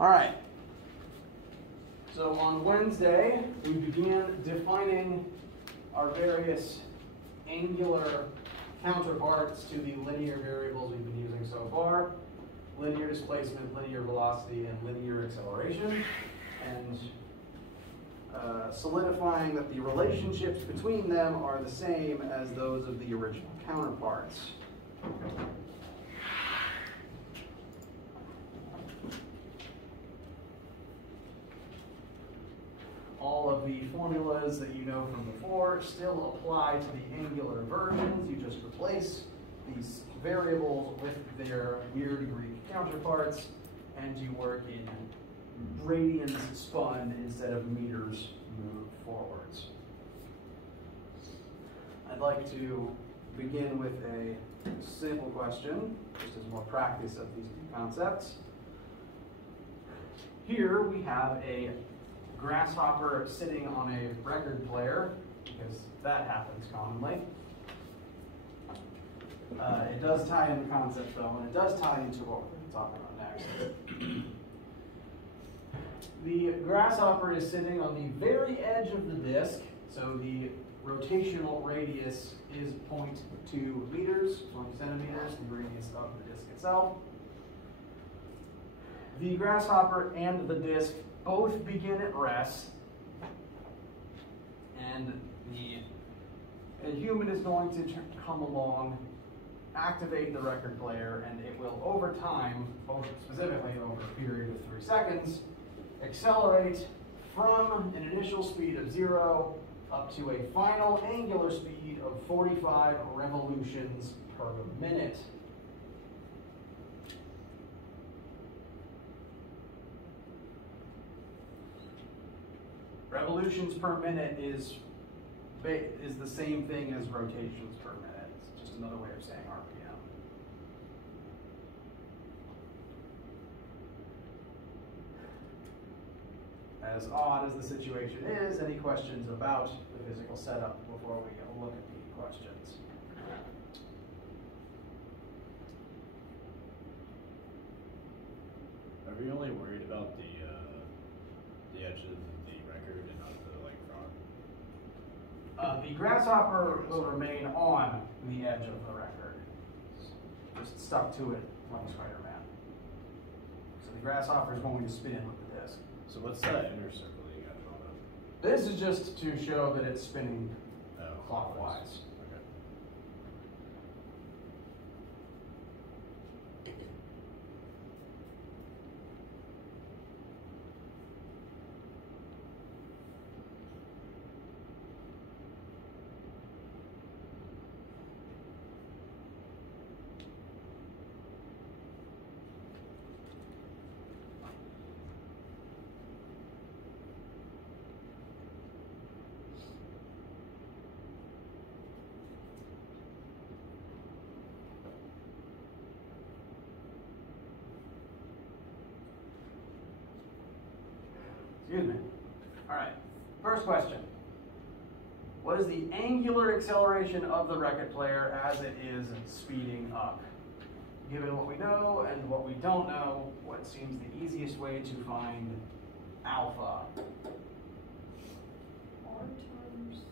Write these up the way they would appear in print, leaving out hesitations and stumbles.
All right. So on Wednesday, we began defining our various angular counterparts to the linear variables we've been using so far: linear displacement, linear velocity, and linear acceleration, and solidifying that the relationships between them are the same as those of the original counterparts. All of the formulas that you know from before still apply to the angular versions. You just replace these variables with their weird Greek counterparts, and you work in radians spun instead of meters moved forwards. I'd like to begin with a simple question, just as more practice of these new concepts. Here we have a grasshopper sitting on a record player, because that happens commonly. It does tie in the concept though, and it does tie into what we're going to talk about next. The grasshopper is sitting on the very edge of the disk, so the rotational radius is 0.2 meters, 20 centimeters, the radius of the disk itself. The grasshopper and the disk both begin at rest, and a human is going to come along, activate the record player, and it will, over time, specifically over a period of 3 seconds, accelerate from an initial speed of 0 up to a final angular speed of 45 revolutions per minute. Revolutions per minute is the same thing as rotations per minute. It's just another way of saying RPM. As odd as the situation is, any questions about the physical setup before we look at the questions? Are we only worried about the edges of the record and not the front? The grasshopper will remain on the edge of the record, just stuck to it like Spider-Man. So the grasshopper is going to spin with the disk. So what's that inner circle you got drawn up? This is just to show that it's spinning clockwise. Okay. Excuse me. All right, first question. What is the angular acceleration of the record player as it is speeding up? Given what we know and what we don't know, what seems the easiest way to find alpha? R times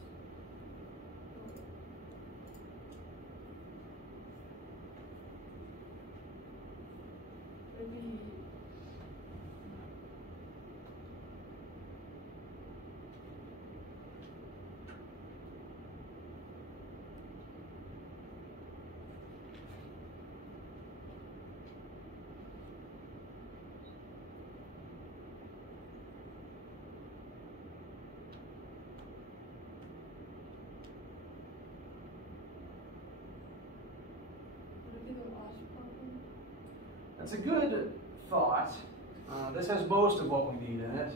maybe the last problem. That's a good thought. This has most of what we need in it.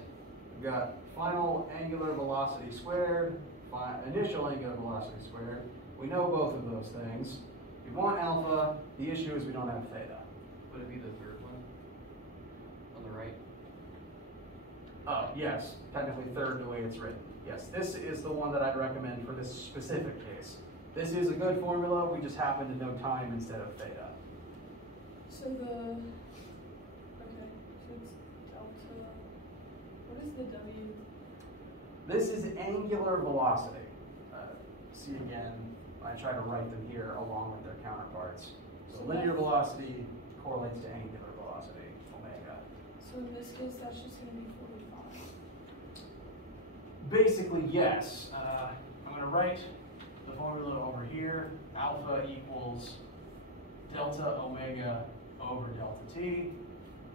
We've got final angular velocity squared, initial angular velocity squared. We know both of those things. We want alpha. The issue is we don't have theta. Would it be the third one on the right? Yes, technically third the way it's written. Yes, this is the one that I'd recommend for this specific case. This is a good formula, we just happen to know time instead of theta. So the, okay, so it's the W? This is angular velocity. See again, I try to write them here along with their counterparts. So linear velocity correlates to angular velocity, omega. So in this case, that's just going to be 45. Basically, yes. I'm going to write the formula over here. Alpha equals delta omega over delta t.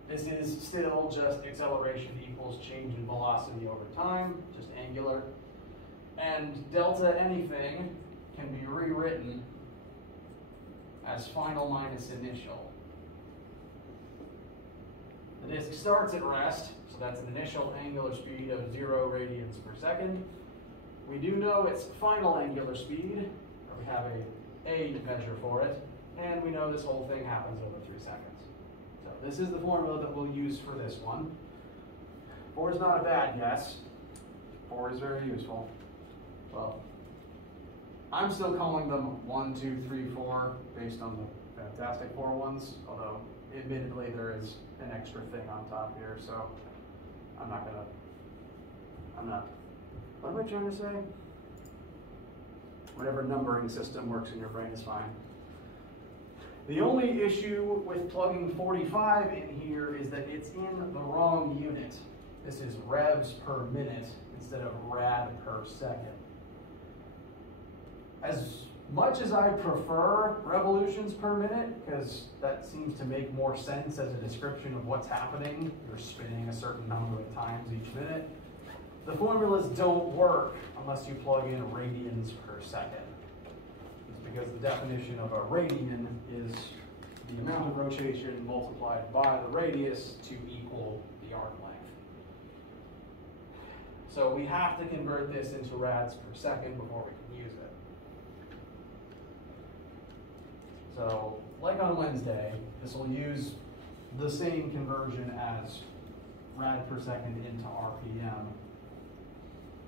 This is still just acceleration equals change in velocity over time, just angular. And delta anything can be rewritten as final minus initial. The disk starts at rest, so that's an initial angular speed of 0 radians per second. We do know its final angular speed, or we have a measure for it, and we know this whole thing happens over 3 seconds. So this is the formula that we'll use for this one. 4 is not a bad guess. 4 is very useful. Well, I'm still calling them 1, 2, 3, 4 based on the fantastic 4 ones, although admittedly there is an extra thing on top here, so I'm not, what am I trying to say? Whatever numbering system works in your brain is fine. The only issue with plugging 45 in here is that it's in the wrong unit. This is revs per minute instead of rad per second. As much as I prefer revolutions per minute, because that seems to make more sense as a description of what's happening, you're spinning a certain number of times each minute, the formulas don't work unless you plug in radians per second. It's because the definition of a radian is the amount of rotation multiplied by the radius to equal the arc length. So we have to convert this into rads per second before we can use it. So, like on Wednesday, this will use the same conversion as rad per second into RPM.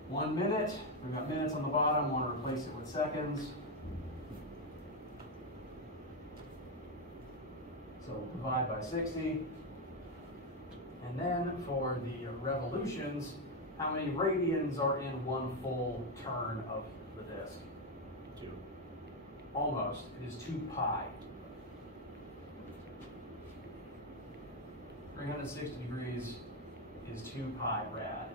1 minute, we've got minutes on the bottom, want to replace it with seconds. So divide by 60. And then for the revolutions, how many radians are in one full turn of the disk? 2. Almost. It is 2 pi. 360 degrees is 2 pi rad.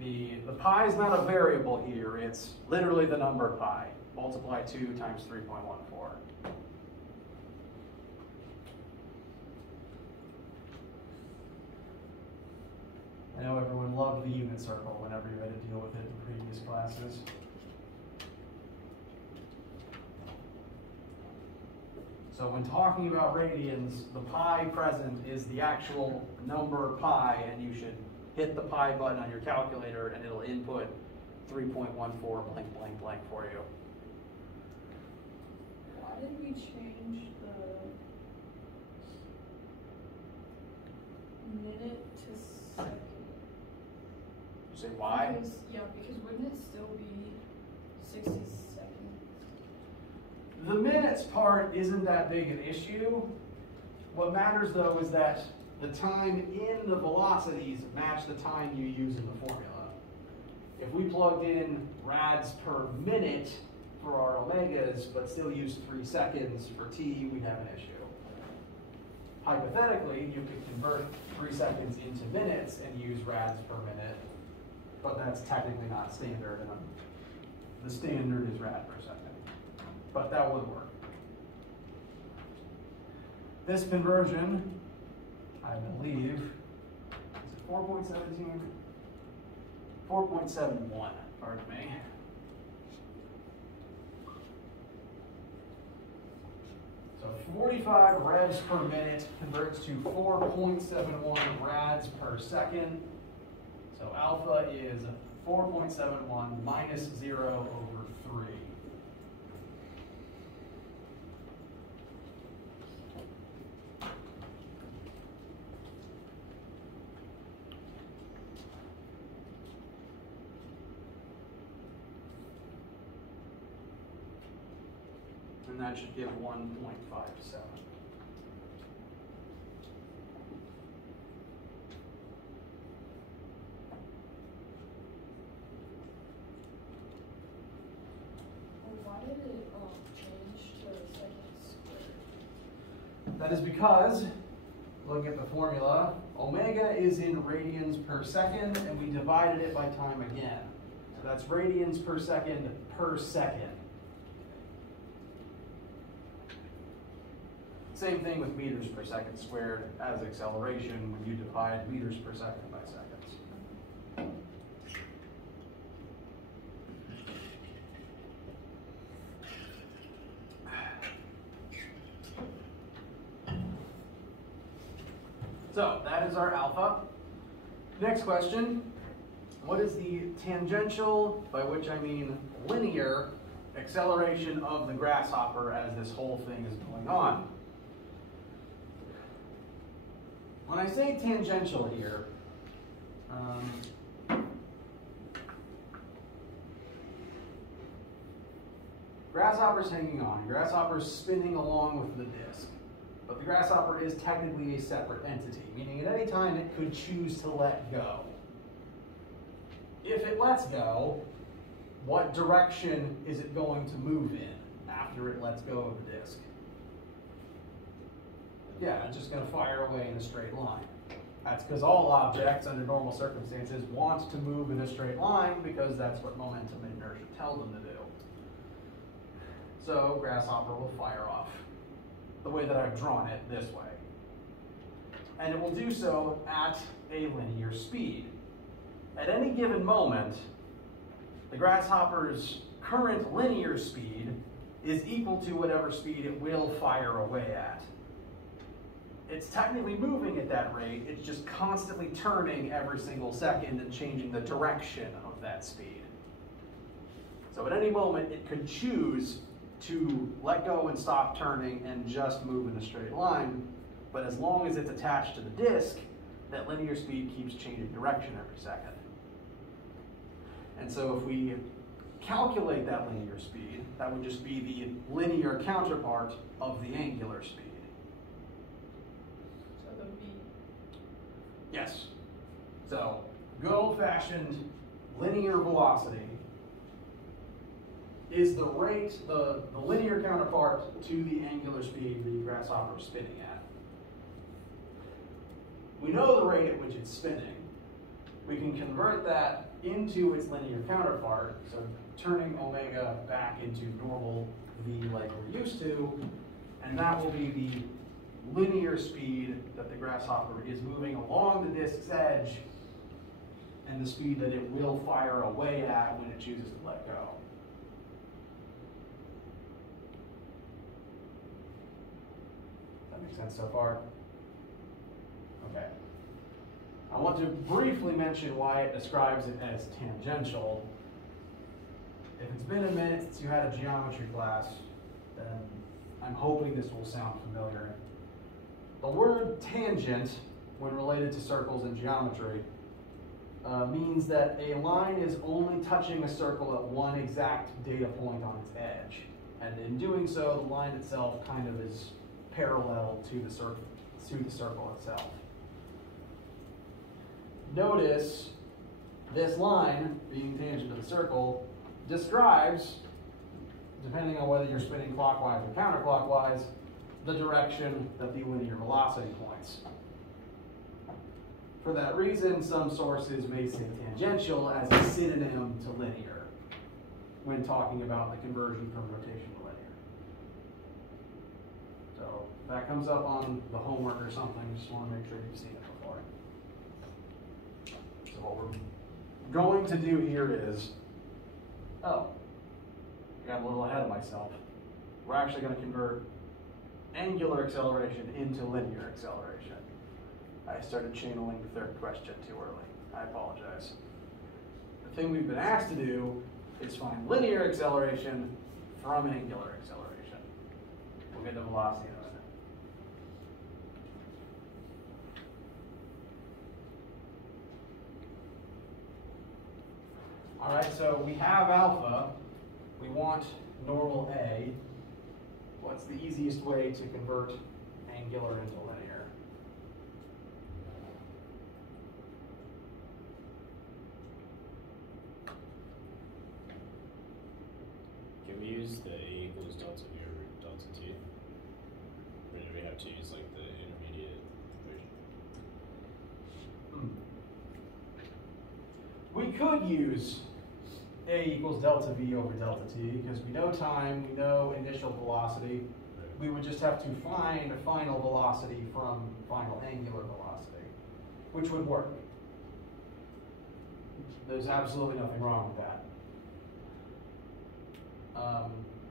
The pi is not a variable here. It's literally the number pi. Multiply 2 times 3.14. I know everyone loved the unit circle whenever you had to deal with it in previous classes. So when talking about radians, the pi present is the actual number pi, and you should hit the pi button on your calculator and it'll input 3.14 blank blank blank for you. Why did we change the minute to second? You say why? Because wouldn't it still be 60 seconds? The minutes part isn't that big an issue. What matters though is that the time in the velocities match the time you use in the formula. If we plugged in rads per minute for our omegas, but still use 3 seconds for t, we'd have an issue. Hypothetically, you could convert 3 seconds into minutes and use rads per minute, but that's technically not standard, and the standard is rad per second. But that would work. This conversion, I believe, is it 4.17? 4.71, pardon me. So 45 revs per minute converts to 4.71 rads per second. So alpha is 4.71 minus 0 over 3. And that should give 1.57. That is because, look at the formula, omega is in radians per second, and we divided it by time again. So that's radians per second per second. Same thing with meters per second squared as acceleration when you divide meters per second by seconds. So that is our alpha. Next question, what is the tangential, by which I mean linear, acceleration of the grasshopper as this whole thing is going on? When I say tangential here, grasshopper's hanging on, grasshopper's spinning along with the disk. But the grasshopper is technically a separate entity, meaning at any time it could choose to let go. If it lets go, what direction is it going to move in after it lets go of the disk? Yeah, it's just going to fire away in a straight line. That's because all objects under normal circumstances want to move in a straight line because that's what momentum and inertia tell them to do. So grasshopper will fire off the way that I've drawn it this way. And it will do so at a linear speed. At any given moment, the grasshopper's current linear speed is equal to whatever speed it will fire away at. It's technically moving at that rate, it's just constantly turning every single second and changing the direction of that speed. So at any moment, it could choose to let go and stop turning and just move in a straight line, but as long as it's attached to the disk, that linear speed keeps changing direction every second. And so if we calculate that linear speed, that would just be the linear counterpart of the angular speed. Yes. So, good old-fashioned linear velocity is the rate, the linear counterpart to the angular speed the grasshopper is spinning at. We know the rate at which it's spinning. We can convert that into its linear counterpart, so turning omega back into normal v like we're used to, and that will be the linear speed that the grasshopper is moving along the disk's edge and the speed that it will fire away at when it chooses to let go. Does that make sense so far? Okay. I want to briefly mention why it describes it as tangential. If it's been a minute since you had a geometry class, then I'm hoping this will sound familiar. The word tangent, when related to circles in geometry, means that a line is only touching a circle at one exact data point on its edge. And in doing so, the line itself kind of is parallel to the circle itself. Notice this line, being tangent to the circle, describes, depending on whether you're spinning clockwise or counterclockwise, the direction that the linear velocity points. For that reason, some sources may say tangential as a synonym to linear when talking about the conversion from rotation to linear. So if that comes up on the homework or something, just want to make sure you've seen it before. So what we're going to do here is, I got a little ahead of myself. We're actually going to convert angular acceleration into linear acceleration. I started channeling the third question too early. I apologize. The thing we've been asked to do is find linear acceleration from angular acceleration. We'll get to velocity in a minute. All right, so we have alpha. We want normal A. What's the easiest way to convert angular into linear? Can we use the A equals delta V over delta T? Or do we have to use like the intermediate equation? We could use A equals delta V over delta T, because we know time, we know initial velocity. We would just have to find a final velocity from final angular velocity, which would work. There's absolutely nothing wrong with that.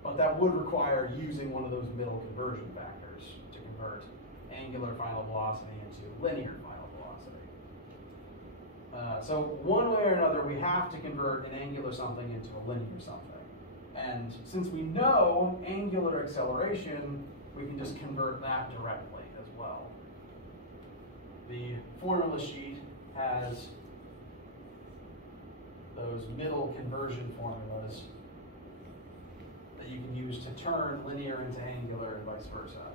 But that would require using one of those middle conversion factors to convert angular final velocity into linear final velocity. So one way or another, we have to convert an angular something into a linear something. And since we know angular acceleration, we can just convert that directly as well. The formula sheet has those middle conversion formulas that you can use to turn linear into angular and vice versa.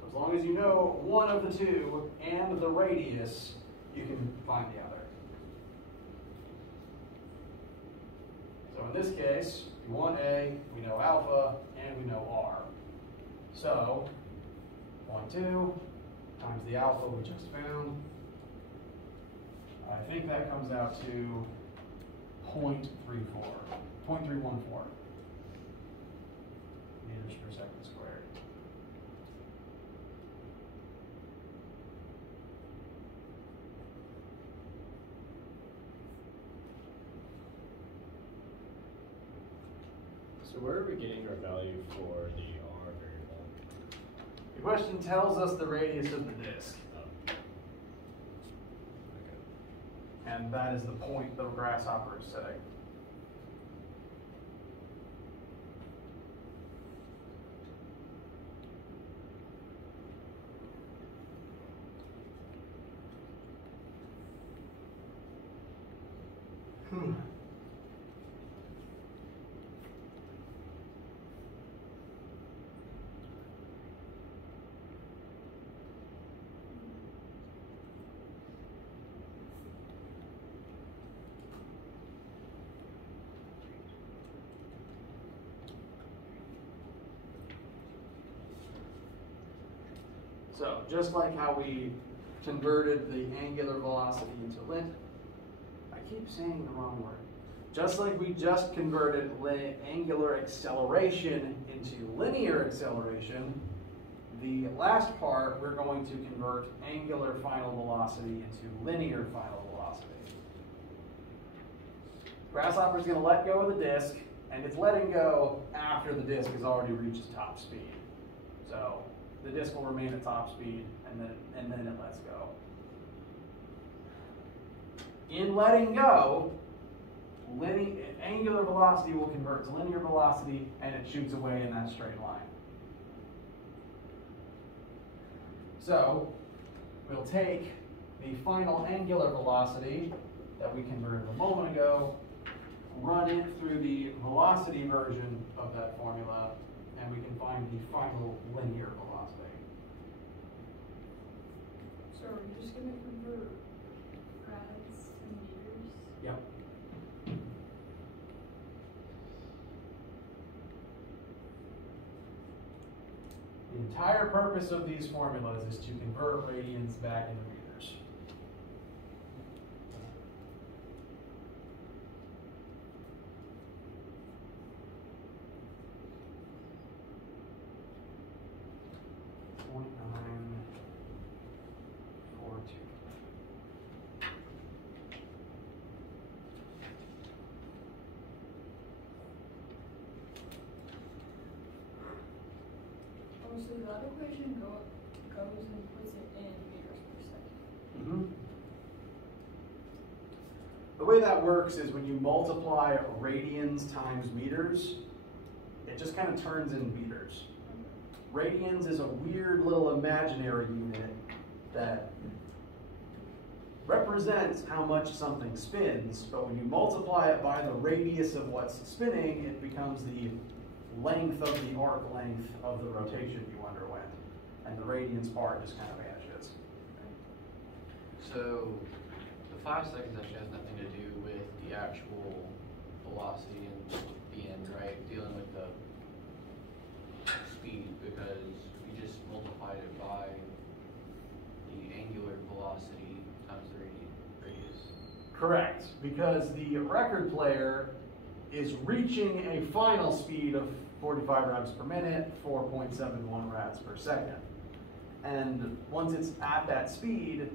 So as long as you know one of the two and the radius, you can find the other. So in this case, we want A, we know alpha, and we know R. So 0.2 times the alpha we just found. I think that comes out to 0.314 meters per second squared. So where are we getting our value for the R variable? The question tells us the radius of the disk, Okay. and that is the point the grasshopper is setting. So just like how we converted the angular velocity into I keep saying the wrong word. Just like we just converted angular acceleration into linear acceleration, the last part we're going to convert angular final velocity into linear final velocity. Grasshopper is going to let go of the disk, and it's letting go after the disk has already reached top speed. So the disk will remain at top speed, and then it lets go. In letting go, angular velocity will convert to linear velocity, and it shoots away in that straight line. So we'll take the final angular velocity that we converted a moment ago, run it through the velocity version of that formula, and we can find the final linear velocity. So are we just gonna convert rads to meters? Yep. The entire purpose of these formulas is to convert radians back into meters. So that equation goes and puts it in meters per second. Mm-hmm. The way that works is when you multiply radians times meters, it just kind of turns in meters. Radians is a weird little imaginary unit that represents how much something spins, but when you multiply it by the radius of what's spinning, it becomes the length of the arc length of the rotation you underwent. And the radians part just kind of vanishes. So the 5 seconds actually has nothing to do with the actual velocity in the end, right? Dealing with the speed, because we just multiplied it by the angular velocity times the radius. Correct, because the record player is reaching a final speed of 45 revs per minute, 4.71 rads per second. And once it's at that speed,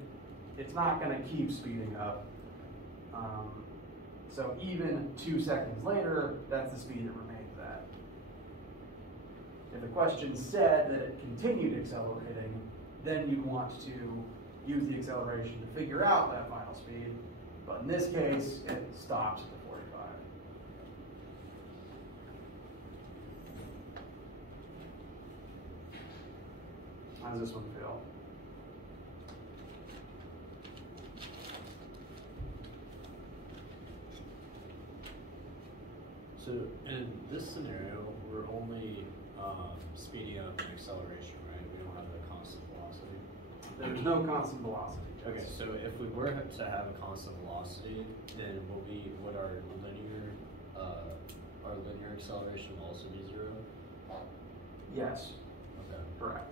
it's not going to keep speeding up. So even 2 seconds later, that's the speed it remains at. If the question said that it continued accelerating, then you'd want to use the acceleration to figure out that final speed. But in this case, it stops at the 45. How does this one feel? So in this scenario, we're only speeding up an acceleration, right? We don't have a constant velocity. There's no constant velocity. Okay, so if we were to have a constant velocity, then would our linear acceleration also be 0? Yes, Okay. correct.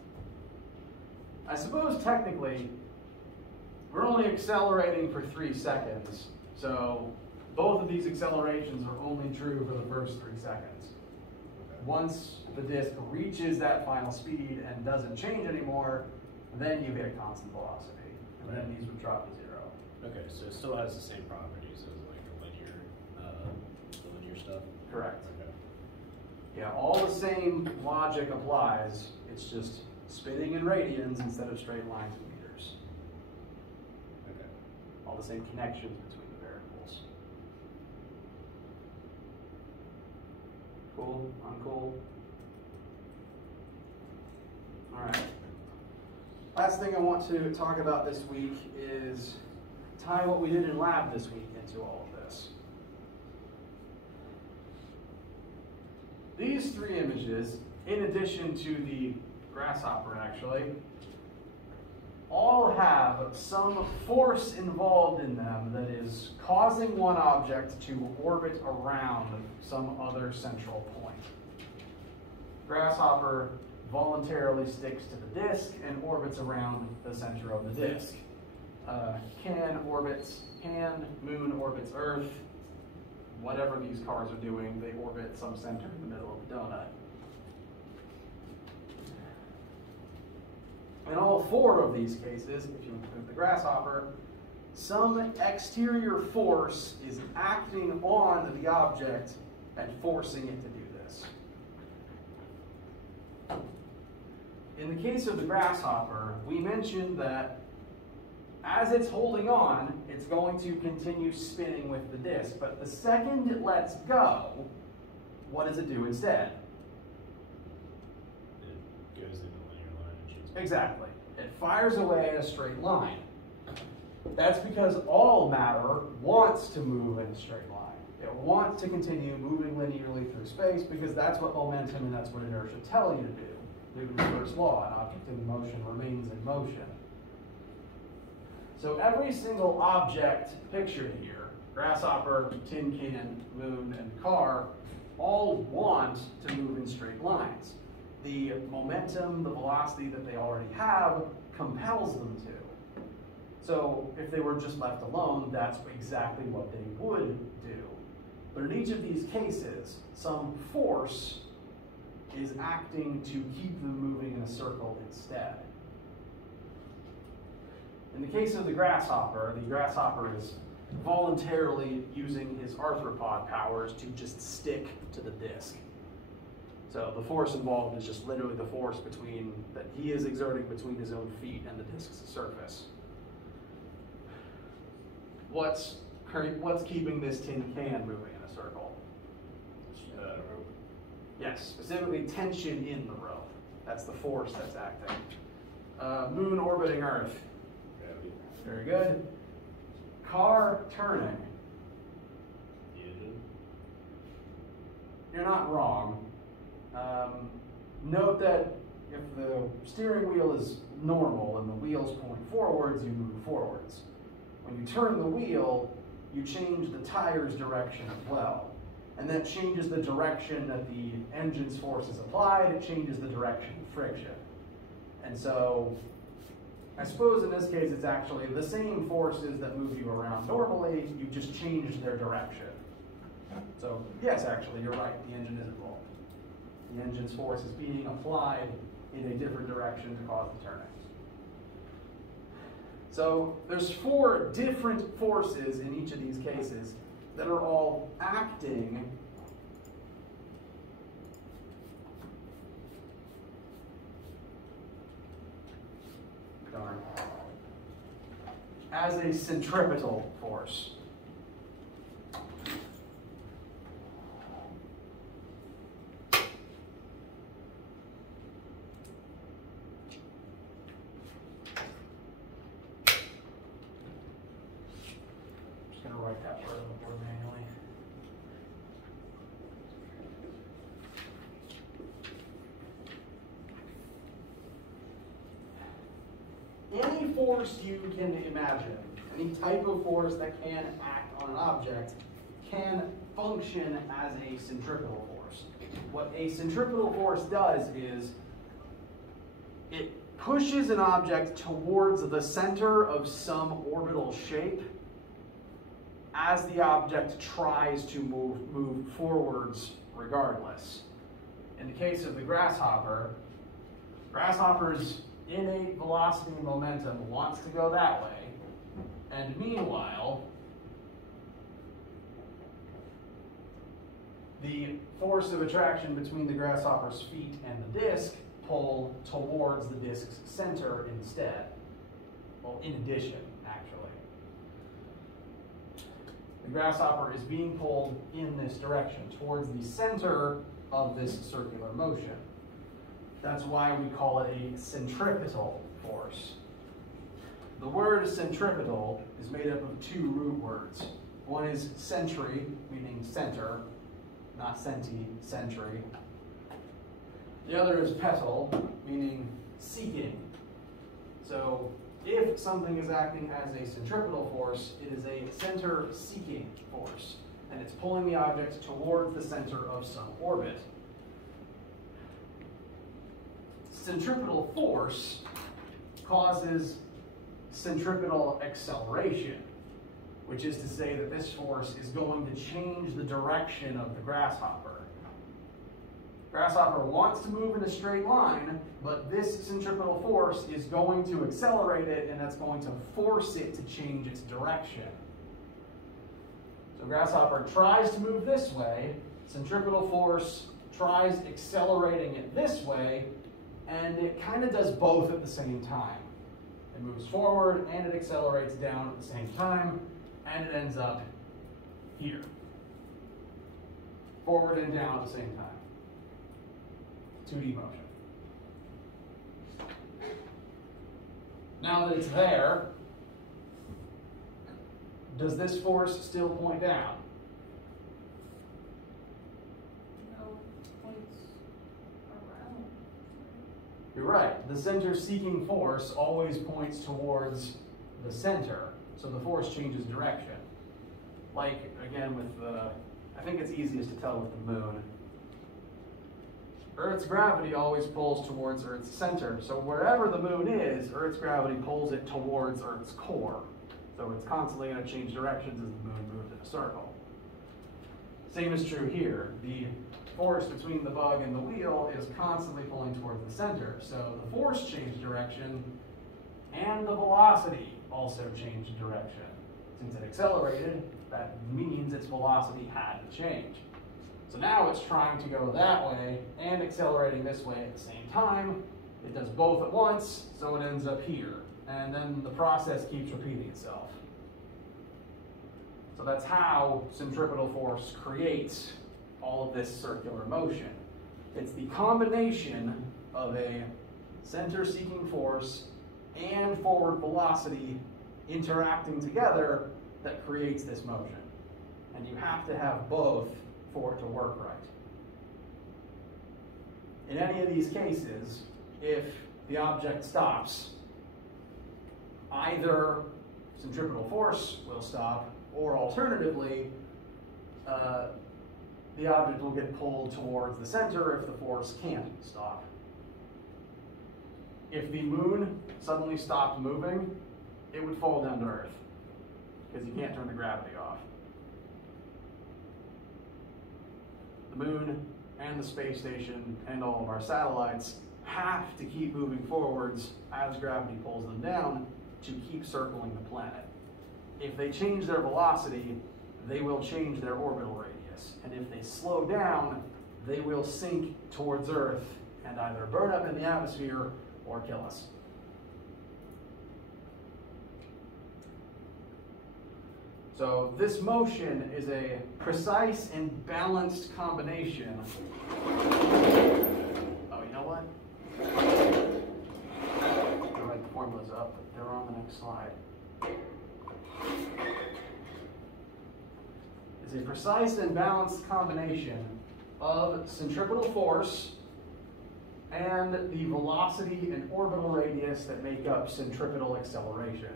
I suppose technically, we're only accelerating for 3 seconds, so both of these accelerations are only true for the first 3 seconds. Okay. Once the disk reaches that final speed and doesn't change anymore, then you hit constant velocity, and then these would drop to 0. Okay, so it still has the same properties as like the linear stuff? Correct. Okay. Yeah, all the same logic applies, it's just spinning in radians instead of straight lines and meters. Okay. All the same connections between the variables. Cool, uncool. All right. Last thing I want to talk about this week is tie what we did in lab this week into all of this. These 3 images, in addition to the grasshopper actually, all have some force involved in them that is causing one object to orbit around some other central point. Grasshopper voluntarily sticks to the disk and orbits around the center of the disk. Moon orbits Earth. Whatever these cars are doing, they orbit some center in the middle of the donut. In all 4 of these cases, if you include the grasshopper, some exterior force is acting on the object and forcing it to do this. In the case of the grasshopper, we mentioned that as it's holding on, it's going to continue spinning with the disk. But the second it lets go, what does it do instead? It goes in a linear line and shoots. Exactly. It fires away in a straight line. That's because all matter wants to move in a straight line. It wants to continue moving linearly through space because that's what momentum and that's what inertia tell you to do. Newton's first law, an object in motion remains in motion. So every single object pictured here, grasshopper, tin can, moon, and car, all want to move in straight lines. The momentum, the velocity that they already have compels them to. So if they were just left alone, that's exactly what they would do. But in each of these cases, some force is acting to keep them moving in a circle instead. In the case of the grasshopper is voluntarily using his arthropod powers to just stick to the disk. So the force involved is just literally the force that he is exerting between his own feet and the disk's surface. What's keeping this tin can moving in a circle? Rope. Yes, specifically tension in the rope. That's the force that's acting. Moon orbiting Earth. Gravity. Very good. Car turning. The engine. You're not wrong. Note that if the steering wheel is normal and the wheels point forwards, you move forwards. When you turn the wheel, you change the tire's direction as well. And that changes the direction that the engine's force is applied, it changes the direction of friction. And so I suppose in this case it's actually the same forces that move you around normally, you've just changed their direction. So yes, actually, you're right, the engine is involved. The engine's force is being applied in a different direction to cause the turnings. So there's 4 different forces in each of these cases that are all acting as a centripetal force. Just going to write that word on the board manually. Any force you can imagine, any type of force that can act on an object, can function as a centripetal force. What a centripetal force does is it pushes an object towards the center of some orbital shape as the object tries to move forwards regardless. In the case of the grasshopper's innate velocity and momentum wants to go that way, and meanwhile, the force of attraction between the grasshopper's feet and the disc pull towards the disc's center instead. Well, in addition, actually. The grasshopper is being pulled in this direction, towards the center of this circular motion. That's why we call it a centripetal force. The word centripetal is made up of 2 root words. One is centri, meaning center, not centi, century. The other is petal, meaning seeking. So if something is acting as a centripetal force, it is a center-seeking force, and it's pulling the object towards the center of some orbit. Centripetal force causes centripetal acceleration, which is to say that this force is going to change the direction of the grasshopper. Grasshopper wants to move in a straight line, but this centripetal force is going to accelerate it, and that's going to force it to change its direction. So grasshopper tries to move this way, centripetal force tries accelerating it this way, and it kind of does both at the same time. It moves forward and it accelerates down at the same time, and it ends up here. Forward and down at the same time. 2D motion. Now that it's there, does this force still point down? No, points around. You're right. The center-seeking force always points towards the center, so the force changes direction. Like, again, with the, I think it's easiest to tell with the moon. Earth's gravity always pulls towards Earth's center, so wherever the moon is, Earth's gravity pulls it towards Earth's core. So it's constantly going to change directions as the moon moves in a circle. Same is true here. The force between the bug and the wheel is constantly pulling towards the center. So the force changed direction, and the velocity also changed direction. Since it accelerated, that means its velocity had to change. So now it's trying to go that way and accelerating this way at the same time. It does both at once, so it ends up here. And then the process keeps repeating itself. So that's how centripetal force creates all of this circular motion. It's the combination of a center-seeking force and forward velocity interacting together that creates this motion. And you have to have both for it to work right. In any of these cases, if the object stops, either centripetal force will stop, or alternatively, the object will get pulled towards the center if the force can't stop. If the moon suddenly stopped moving, it would fall down to Earth, because you can't turn the gravity off. The moon and the space station and all of our satellites have to keep moving forwards as gravity pulls them down to keep circling the planet. If they change their velocity, they will change their orbital radius. And if they slow down, they will sink towards Earth and either burn up in the atmosphere or kill us. So this motion is a precise and balanced combination. Oh, you know what? I'll write the formulas up, but they're on the next slide. It's a precise and balanced combination of centripetal force and the velocity and orbital radius that make up centripetal acceleration.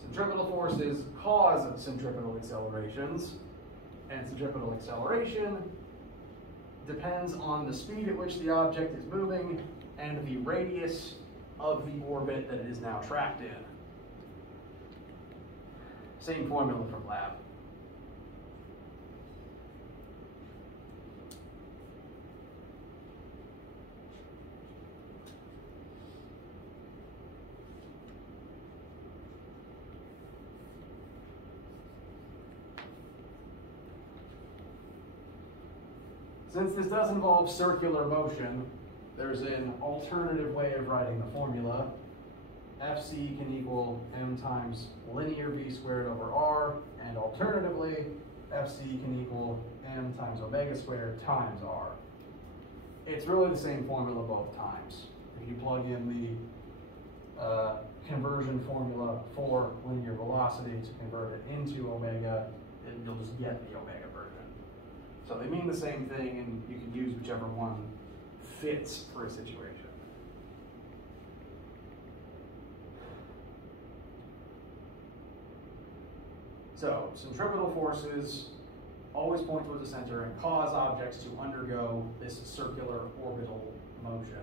Centripetal forces cause centripetal accelerations, and centripetal acceleration depends on the speed at which the object is moving and the radius of the orbit that it is now trapped in. Same formula from lab. Since this does involve circular motion, there's an alternative way of writing the formula. Fc can equal m times linear v squared over r, and alternatively, Fc can equal m times omega squared times r. It's really the same formula both times. If you plug in the conversion formula for linear velocity to convert it into omega, you'll just get the omega version. So they mean the same thing, and you can use whichever one fits for a situation. So centripetal forces always point towards the center and cause objects to undergo this circular orbital motion.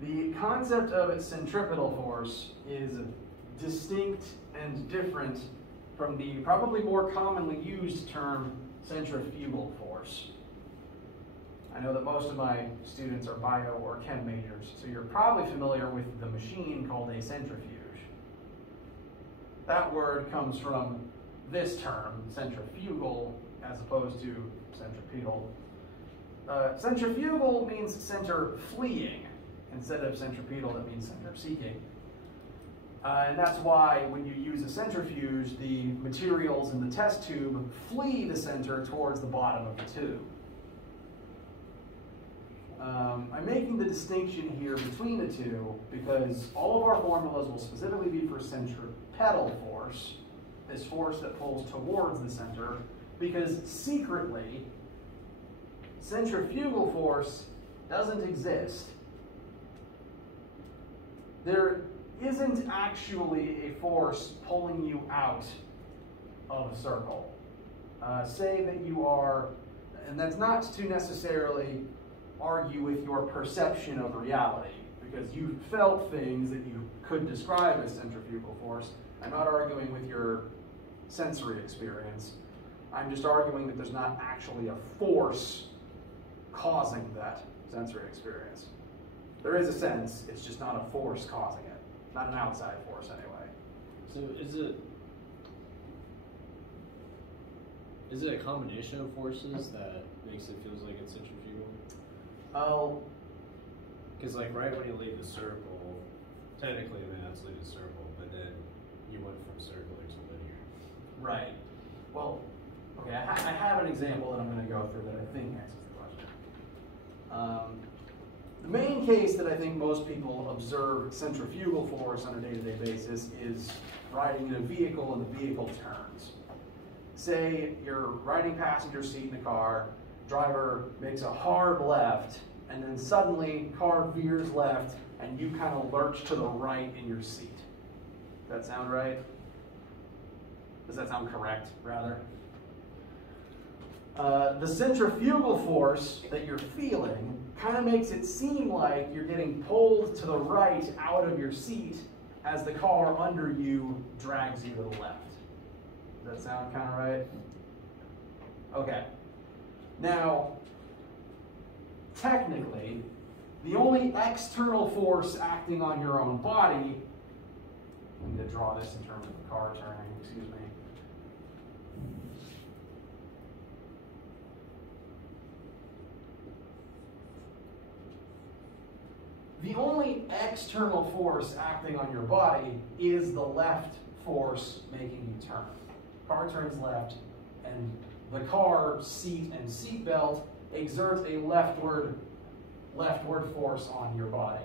The concept of centripetal force is distinct and different from the probably more commonly used term centrifugal force. I know that most of my students are bio or chem majors, so you're probably familiar with the machine called a centrifuge. That word comes from this term, centrifugal, as opposed to centripetal. Centrifugal means center fleeing. Instead of centripetal, that means center seeking. And that's why when you use a centrifuge, the materials in the test tube flee the center towards the bottom of the tube. I'm making the distinction here between the two because all of our formulas will specifically be for centripetal force, this force that pulls towards the center, because secretly, centrifugal force doesn't exist. There isn't actually a force pulling you out of a circle. Say that you are, and that's not to necessarily argue with your perception of reality, because you felt things that you could describe as centrifugal force. I'm not arguing with your sensory experience. I'm just arguing that there's not actually a force causing that sensory experience. There is a sense, it's just not a force causing it. Not an outside force anyway. So is it a combination of forces that makes it feels like it's centrifugal? Oh. Because like right when you leave the circle, technically that's leave the circle, but then you went from circular to linear. Right. Well, okay, I have an example that I'm going to go through that I think answers the question. The main case that I think most people observe centrifugal force on a day-to-day basis is riding in a vehicle and the vehicle turns. Say you're riding passenger seat in a car, driver makes a hard left, and then suddenly car veers left and you kind of lurch to the right in your seat. Does that sound right? Does that sound correct, rather? The centrifugal force that you're feeling kind of makes it seem like you're getting pulled to the right out of your seat as the car under you drags you to the left. Does that sound kind of right? Okay. Now, technically, the only external force acting on your own body, I need to draw this in terms of the car turning, excuse me. The only external force acting on your body is the left force making you turn. Car turns left, and the car seat and seat belt exert a leftward force on your body.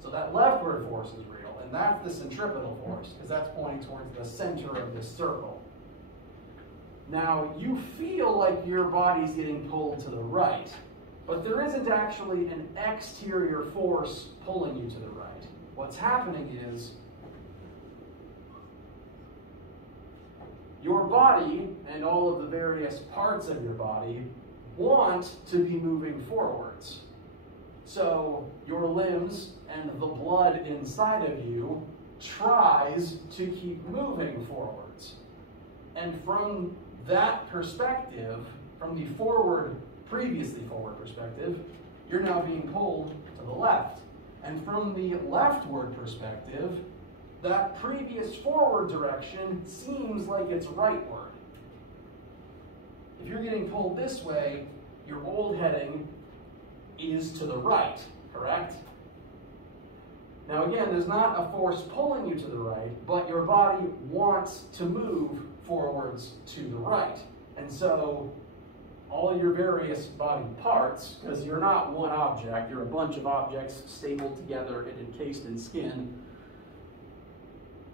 So that leftward force is real, and that's the centripetal force, because that's pointing towards the center of this circle. Now, you feel like your body's getting pulled to the right, but there isn't actually an exterior force pulling you to the right. What's happening is your body and all of the various parts of your body want to be moving forwards. So your limbs and the blood inside of you tries to keep moving forwards. And from that perspective, from the previously forward perspective, you're now being pulled to the left. And from the leftward perspective, that previous forward direction seems like it's rightward. If you're getting pulled this way, your old heading is to the right, correct? Now again, there's not a force pulling you to the right, but your body wants to move forwards to the right. And so all your various body parts, because you're not one object, you're a bunch of objects stapled together and encased in skin,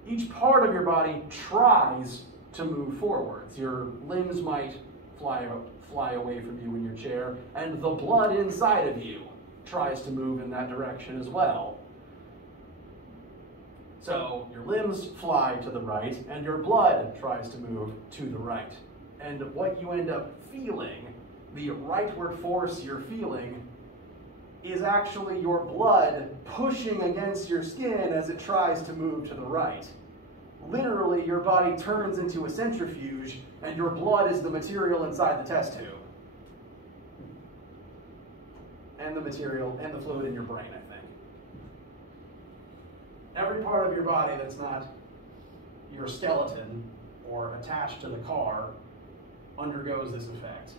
each part of your body tries to move forwards. Your limbs might fly away from you in your chair, and the blood inside of you tries to move in that direction as well. So your limbs fly to the right, and your blood tries to move to the right. And what you end up feeling, the rightward force you're feeling, is actually your blood pushing against your skin as it tries to move to the right. Literally, your body turns into a centrifuge, and your blood is the material inside the test tube. And the material and the fluid in your brain, I think. Every part of your body that's not your skeleton or attached to the car undergoes this effect.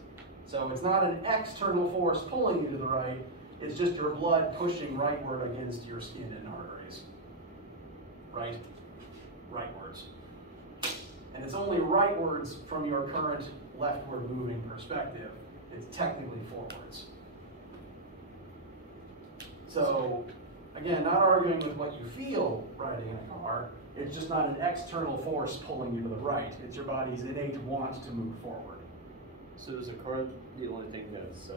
So it's not an external force pulling you to the right, it's just your blood pushing rightward against your skin and arteries. Right? Rightwards. And it's only rightwards from your current leftward moving perspective. It's technically forwards. So, again, not arguing with what you feel riding in a car, it's just not an external force pulling you to the right. It's your body's innate want to move forward. So is a car the only thing that's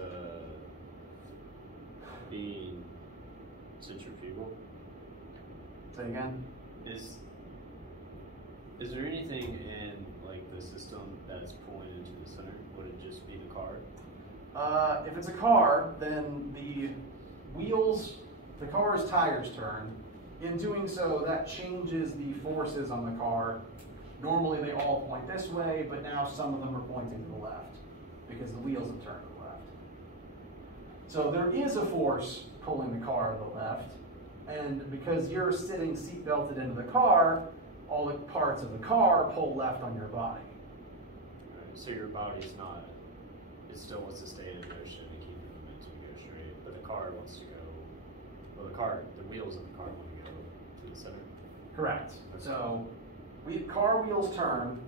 being centrifugal? Say again? Is there anything in like the system that's pulling into the center? Would it just be the car? If it's a car, then the wheels, the car's tires turn. In doing so, that changes the forces on the car. Normally they all point this way, but now some of them are pointing to the left because the wheels have turned to the left. So there is a force pulling the car to the left, and because you're sitting seat belted into the car, all the parts of the car pull left on your body. Right, so your body's not, it still wants to stay in motion and keep the momentum to go straight, but the car wants to go, well the wheels of the car want to go to the center? Correct. Okay. So car wheels turn,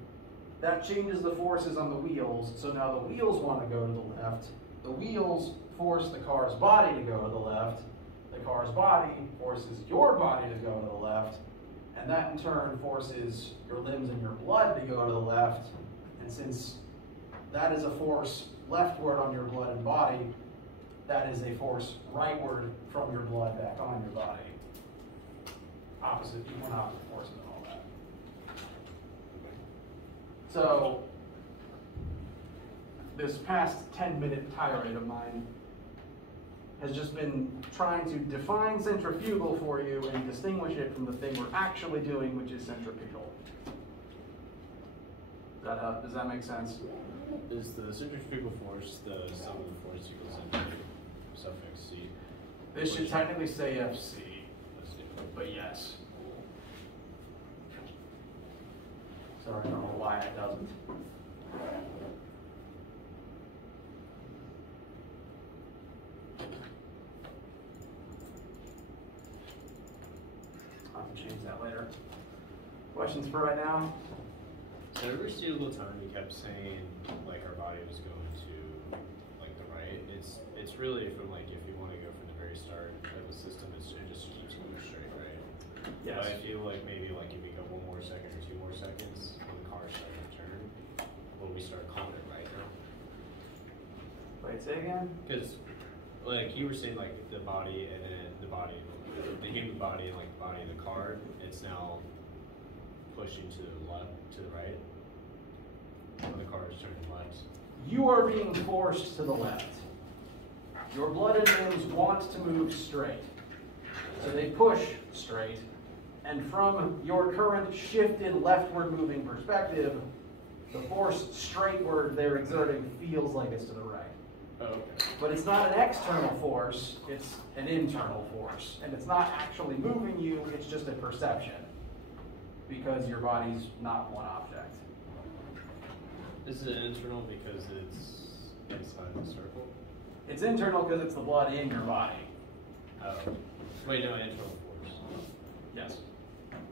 that changes the forces on the wheels, so now the wheels want to go to the left. The wheels force the car's body to go to the left. The car's body forces your body to go to the left. And that in turn forces your limbs and your blood to go to the left. And since that is a force leftward on your blood and body, that is a force rightward from your blood back on your body. Opposite, equal and opposite forces and all that. So this past 10-minute tirade of mine has just been trying to define centrifugal for you and distinguish it from the thing we're actually doing, which is centripetal. Does that make sense? Is the centrifugal force the sum of the force equals into suffix C? This should technically say FC, but yes. Sorry, I don't know why it doesn't. I'll have to change that later. Questions for right now? So every single time we kept saying like our body was going to like the right, it's really from like if you want to go from the very start of the system, it just keeps moving straight, right? Yes. But I feel like maybe like if we go 1 more second or 2 more seconds when the car starts to turn, will we start calling it right now? Wait, say again? Because like you were saying like the body and then the human body and like the body of the car, it's now pushing to the left, to the right. When the car is turning left. You are being forced to the left. Your blood and limbs want to move straight. So they push straight. And from your current shifted leftward moving perspective, the force straightward they're exerting feels like it's to the right. Oh, okay. But it's not an external force, it's an internal force. And it's not actually moving you, it's just a perception. Because your body's not one object. Is it internal because it's inside the circle? It's internal because it's the blood in your body. Oh. Wait, no, internal force. Yes.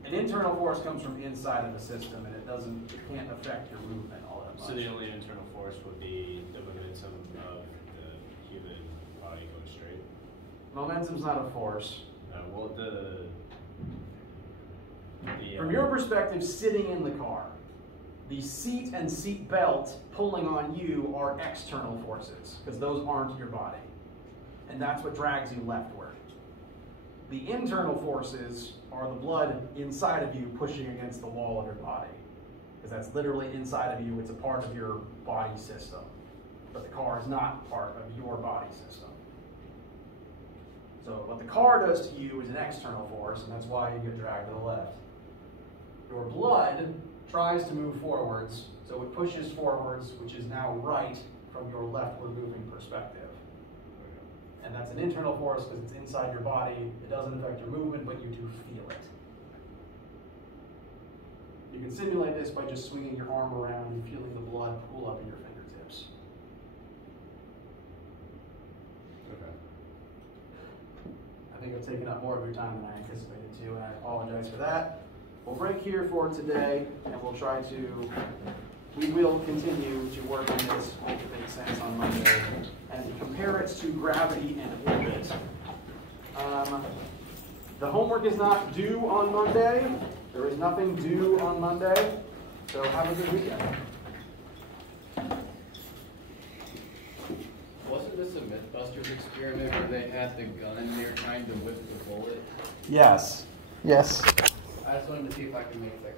An internal force comes from inside of the system, and it can't affect your movement all that much. So the only internal force would be the momentum of the human body going straight? Momentum's not a force. Well, From your perspective, sitting in the car, the seat and seat belt pulling on you are external forces, because those aren't your body. And that's what drags you leftward. The internal forces are the blood inside of you pushing against the wall of your body. Because that's literally inside of you, it's a part of your body system. But the car is not part of your body system. So what the car does to you is an external force, and that's why you get dragged to the left. Your blood tries to move forwards, so it pushes forwards, which is now right from your leftward moving perspective. And that's an internal force because it's inside your body. It doesn't affect your movement, but you do feel it. You can simulate this by just swinging your arm around and feeling the blood pool up in your fingertips. Okay. I think I've taken up more of your time than I anticipated to, and I apologize for that. We'll break here for today, and we will continue to work on this, make it make sense on Monday, and compare it to gravity and orbit. The homework is not due on Monday. There is nothing due on Monday, so have a good weekend. Wasn't this a Mythbusters experiment where they had the gun and they were trying to whip the bullet? Yes. Yes. I just wanted to see if I could make that